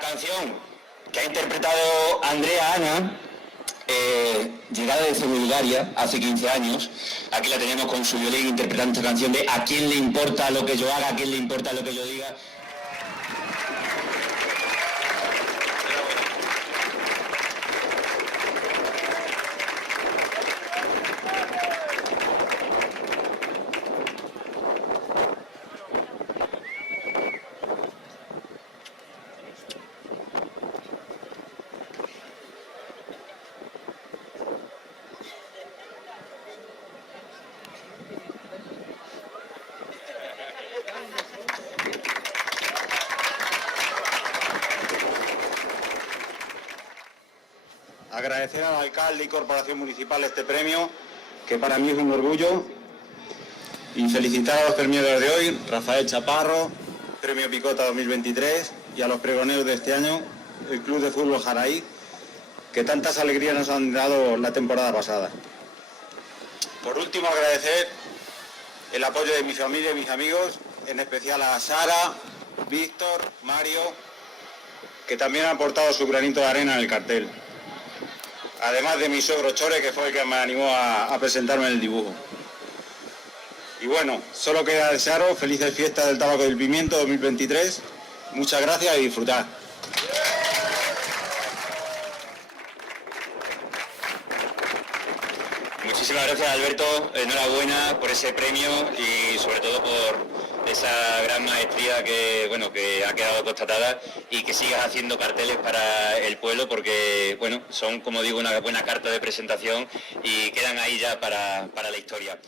canción que ha interpretado Andrea Ana, llegada desde Bulgaria hace 15 años. Aquí la tenemos con su violín interpretando esta canción de ¿a quién le importa lo que yo haga? ¿A quién le importa lo que yo diga? Agradecer al alcalde y corporación municipal este premio, que para mí es un orgullo, y felicitar a los premiados de hoy, Rafael Chaparro, Premio Picota 2023, y a los pregoneros de este año, el Club de Fútbol Jaraí, que tantas alegrías nos han dado la temporada pasada. Por último, agradecer el apoyo de mi familia y mis amigos, en especial a Sara, Víctor, Mario, que también han aportado su granito de arena en el cartel. Además de mi suegro Chore, que fue el que me animó a presentarme en el dibujo. Y bueno, solo queda desearos felices fiestas del tabaco del pimiento 2023. Muchas gracias y disfrutad. Muchísimas gracias, Alberto. Enhorabuena por ese premio y sobre todo por esa gran maestría que, bueno, que ha quedado constatada, y que sigas haciendo carteles para el pueblo, porque, bueno, son, como digo, una buena carta de presentación y quedan ahí ya para la historia.